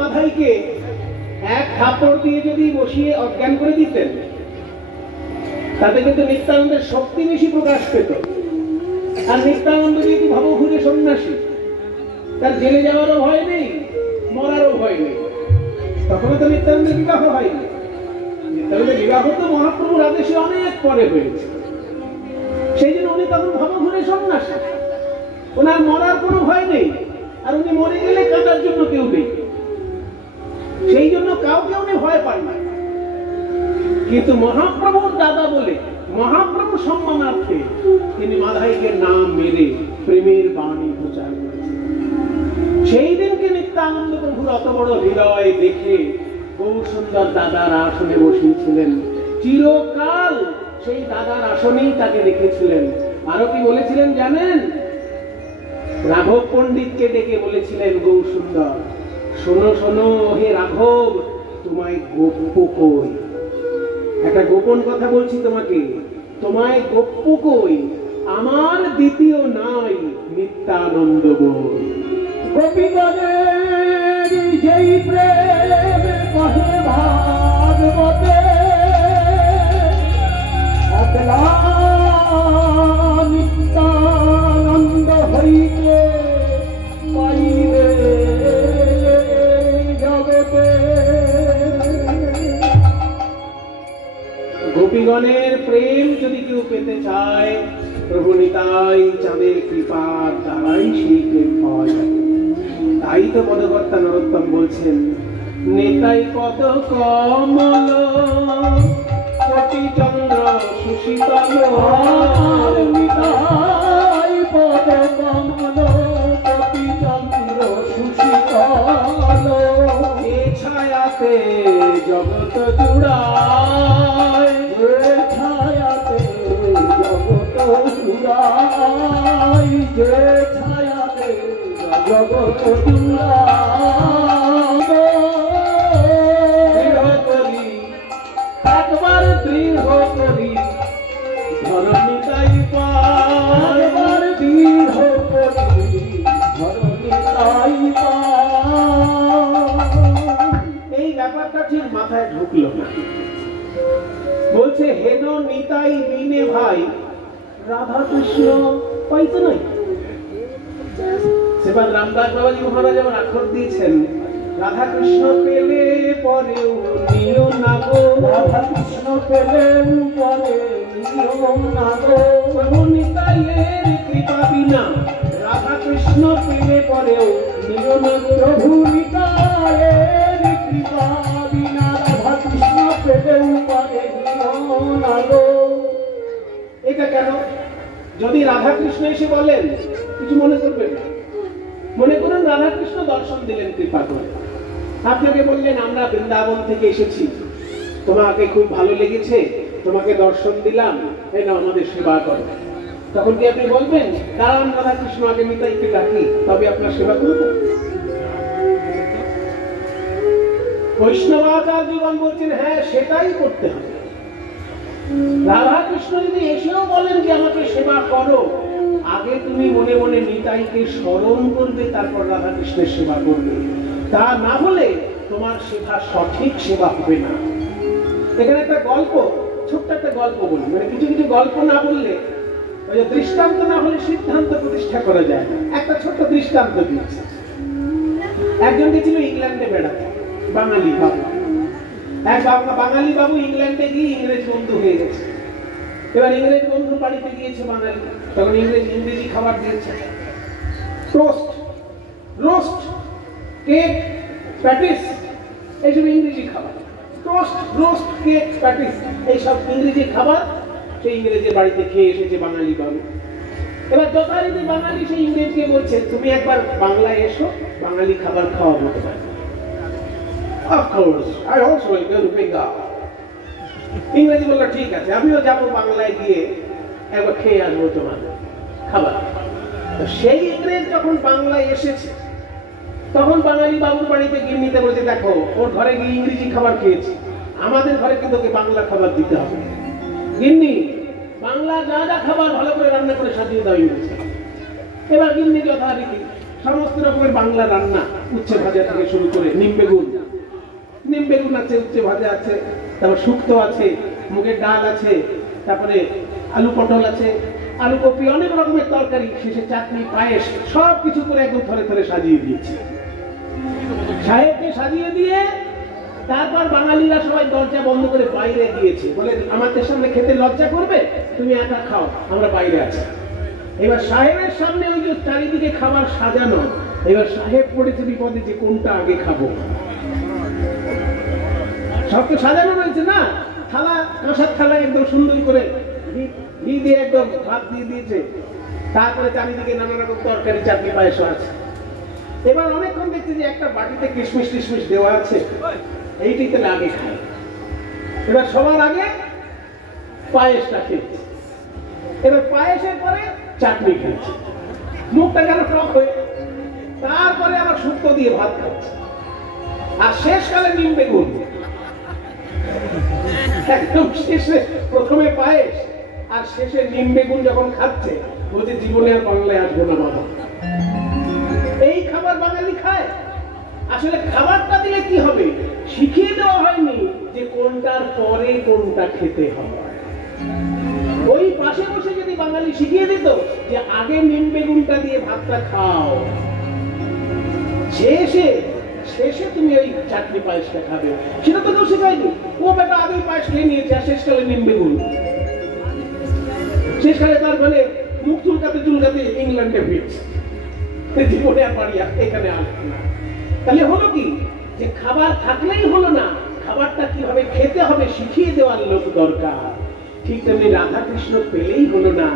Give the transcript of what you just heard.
মাথাইকে এক থাপ্পড় দিয়ে যদি বসিয়ে অজ্ঞান করে দিতেন, তাতে কিন্তু নিত্যানন্দের শক্তি বেশি প্রকাশ পেত। আর নিত্যানন্দ যেহেতু ভাবঘুরে সন্ন্যাসী, তার জেলে যাওয়ারও ভয় নেই, মরারও ভয় নেই। তখনও তো নিত্যানন্দের বিবাহ হয়নি। নিত্যানন্দের বিবাহ তো মহাপ্রভুর আদেশে অনেক পরে হয়েছে। সেই জন্য উনি তখন ভাবঘুরে সন্ন্যাসী, ওনার মরার কোনো ভয় নেই। আর উনি মরে গেলে কাটার জন্য কেউ নেই, সেই জন্য কাউকে উনি ভয় পান না। কিন্তু মহাপ্রভুর দাদা বলে, মহাপ্রভু সম্মানার্থে তিনি মাধাইকে নাম মেরে প্রেমের বাণী প্রচার করেছেন। সেই দিনকে নিত্যানন্দ প্রভুর অত বড় হৃদয় দেখে গৌরসুন্দর দাদার আসনে বসিয়েছিলেন। চিরকাল সেই দাদার আসনেই তাকে রেখেছিলেন। আরো কি বলেছিলেন জানেন? রাঘব পণ্ডিতকে ডেকে বলেছিলেন, গৌরসুন্দর শোনো শোনো হে রাঘব, তোমায় গোপ্য কই, একটা গোপন কথা বলছি তোমাকে, তোমায় গোপ্য কই, আমার দ্বিতীয় নাই নিত্যানন্দ বই। গোপীগণের যেই প্রেম কহে ভাগবতে, একলা নিত্যানন্দ হইতে পাইবে জগতে। গোপীগণের প্রেম যদি কেউ পেতে চায়, প্রভু নিতাই চাঁদের কৃপার দ্বারাই সেই প্রেম পাওয়া যাবে। তাই তো পদকর্তা নরোত্তম বলছেন, নেতাই পদ কমল কোটি চন্দ্র সুশীতল, নিতাই পদ কমল কোটি চন্দ্র সুশীতল, এ ছায়াতে জগৎ জুড়ায়, এ ছায়াতে জগৎ জুড়ায়, যে ছায়াতে জগৎ জুড়ায়। দৃঢ় করি একবার, দৃঢ় করি ধরণী তাই পায়, একবার দৃঢ় করি ধরণী তাই পায়। এই ব্যাপারটা ঠিক মাথায় ঢুকলো না। বলছে হেন নিতাই বিনে ভাই রাধা কৃষ্ণ পাইতো নাই। সেবার রামদাস বাবাজি মহারাজ যেমন আক্ষর দিয়েছেন, রাধা কৃষ্ণ পেলে পরেও নিও না গো, রাধা কৃষ্ণ পেলে পরে নিও না গো, প্রভু নিতাইয়ের কৃপা বিনা রাধা কৃষ্ণ পেলে পরেও নিও না গো, প্রভু নিতাইয়ের কৃপা বিনা রাধা কৃষ্ণ পেলেও পরে নিও না গো। এটা কেন? যদি রাধা কৃষ্ণ এসে বলেন, কিছু মনে করবেন না, মনে করুন রাধা কৃষ্ণ দর্শন দিলেন কৃপা করে, আপনাকে বললেন আমরা বৃন্দাবন থেকে এসেছি, তোমাকে খুব ভালো লেগেছে, তোমাকে দর্শন দিলাম, এই নাও আমাদের সেবা করো। তখন কি আপনি বলবেন কারণ রাধা কৃষ্ণ আগে নিতাইকে ডাকি তবে আপনার সেবা করবো? বৈষ্ণবাচার্যগণ বলছেন হ্যাঁ সেটাই করতে হবে। রাধা কৃষ্ণ যদি এসেও বলেন যে আমাকে সেবা করো, আগে তুমি মনে মনে নিতাইকে স্মরণ করবে, তারপর রাধা কৃষ্ণের সেবা করবে। তা না হলে তোমার সেবা সঠিক সেবা হবে না। এখানে একটা গল্প, ছোট্ট একটা গল্প বলি, মানে কিছু কিছু গল্প না বললে, ওই যে দৃষ্টান্ত না হলে সিদ্ধান্ত প্রতিষ্ঠা করা যায় না। একটা ছোট্ট দৃষ্টান্ত দিচ্ছে। একজন গেছিল ইংল্যান্ডে বেড়াতে, বাঙালি বাবু। এক বাঙালি বাবু ইংল্যান্ডে গিয়ে ইংরেজ বন্ধু হয়ে গেছে। এবার ইংরেজ বন্ধু বাড়িতে গিয়েছে বাঙালি, তখন ইংরেজি খাবার দিয়েছে, টোস্ট, রোস্ট, কেক, প্যাটিস, এইসব ইংরেজি খাবার। টোস্ট, রোস্ট, কেক, প্যাটিস, এইসব ইংরেজি খাবার সেই ইংরেজের বাড়িতে খেয়ে এসেছে বাঙালি বাবু। এবার যথারীতি বাঙালি সেই ইংরেজকে বলছে তুমি একবার বাংলায় এসো, বাঙালি খাবার খাওয়া হতে পারে। Of course, I also will go to Bengal. ইংরেজি বললো ঠিক আছে, আমিও যাবো বাংলায় গিয়ে একবার খেয়ে আসবো তোমার খাবার। সেই ইংরেজ যখন বাংলায় এসেছে, তখন বাঙালি বাবুর বাড়িতে গিন্নিতে বলছে দেখো ওর ঘরে গিয়ে ইংরেজি খাবার খেয়েছি, আমাদের ঘরে কিন্তু ওকে বাংলা খাবার দিতে হবে। গিন্নি বাংলা যা যা খাবার ভালো করে রান্না করে সাজিয়ে দাও ইংরেজি। এবার গিন্নি যথারীতি সমস্ত রকমের বাংলা রান্না, উচ্ছে ভাজা থেকে শুরু করে নিম বেগুন আছে, উচ্ছে ভাজা আছে, তারপর শুক্তো আছে, মুগের ডাল আছে, তারপরে আলু পটল আছে, আলু কপি, অনেক রকমের তরকারি, শেষে চাটনি, পায়েস, সব কিছু করে একদম থরে থরে সাজিয়ে দিয়েছে। সাহেবকে সাজিয়ে দিয়ে তারপর বাঙালিরা সবাই দরজা বন্ধ করে বাইরে গিয়েছে, বলে আমাদের সামনে খেতে লজ্জা করবে, তুমি একা খাও, আমরা বাইরে আছি। এবার সাহেবের সামনে ওই যে চারিদিকে খাবার সাজানো, এবার সাহেব পড়েছে বিপদে যে কোনটা আগে খাবো। সব তো সাজানো রয়েছে না, থালা, কাঁসার থালা একদম সুন্দর করে ঘি দিয়ে একদম ভাত দিয়ে দিয়েছে, তারপরে চারিদিকে নানা রকম তরকারি, চাটনি, পায়েস আছে। এবার অনেকক্ষণ দেখছে যে একটা বাটিতে কিশমিশ টিশমিশ দেওয়া আছে, এইটি তাহলে আগে খায়। এবার সবার আগে পায়েসটা খেয়েছে, এবার পায়েসের পরে চাটনি খেয়েছে, মুখটা যেন টক হয়ে, তারপরে আবার শুক্তো দিয়ে ভাত খাচ্ছে, আর শেষকালে নিম বেগুন। একদম শেষে প্রথমে পায়েস আর শেষে নিম বেগুন যখন খাচ্ছে, বলছে জীবনে আর বাংলায় আসবো না বাবা। এই খাবার বাঙালি খায়। আসলে খাবারটা দিলে কি হবে, শিখিয়ে দেওয়া হয়নি যে কোনটার পরে কোনটা খেতে হবে। ওই পাশে বসে যদি বাঙালি শিখিয়ে দিত যে আগে নিম বেগুনটা দিয়ে ভাতটা খাও, শেষে তুমি ওই চাটনি পায়েসটা খাবে, সেটা তো কেউ শেখায়নি। ও বেটা আগে পায়েস খেয়ে নিয়েছে আর শেষকালে নিম বেগুন, শেষকালে তার মানে মুখ চুলকাতে চুলকাতে ইংল্যান্ডে ফিরছে, জীবনে আর বাড়ি এখানে আসবে না। তাহলে হলো কি, যে খাবার থাকলেই হলো না, খাবারটা কিভাবে খেতে হবে শিখিয়ে দেওয়ার লোক দরকার। ঠিক তেমনি রাধা কৃষ্ণ পেলেই হলো না।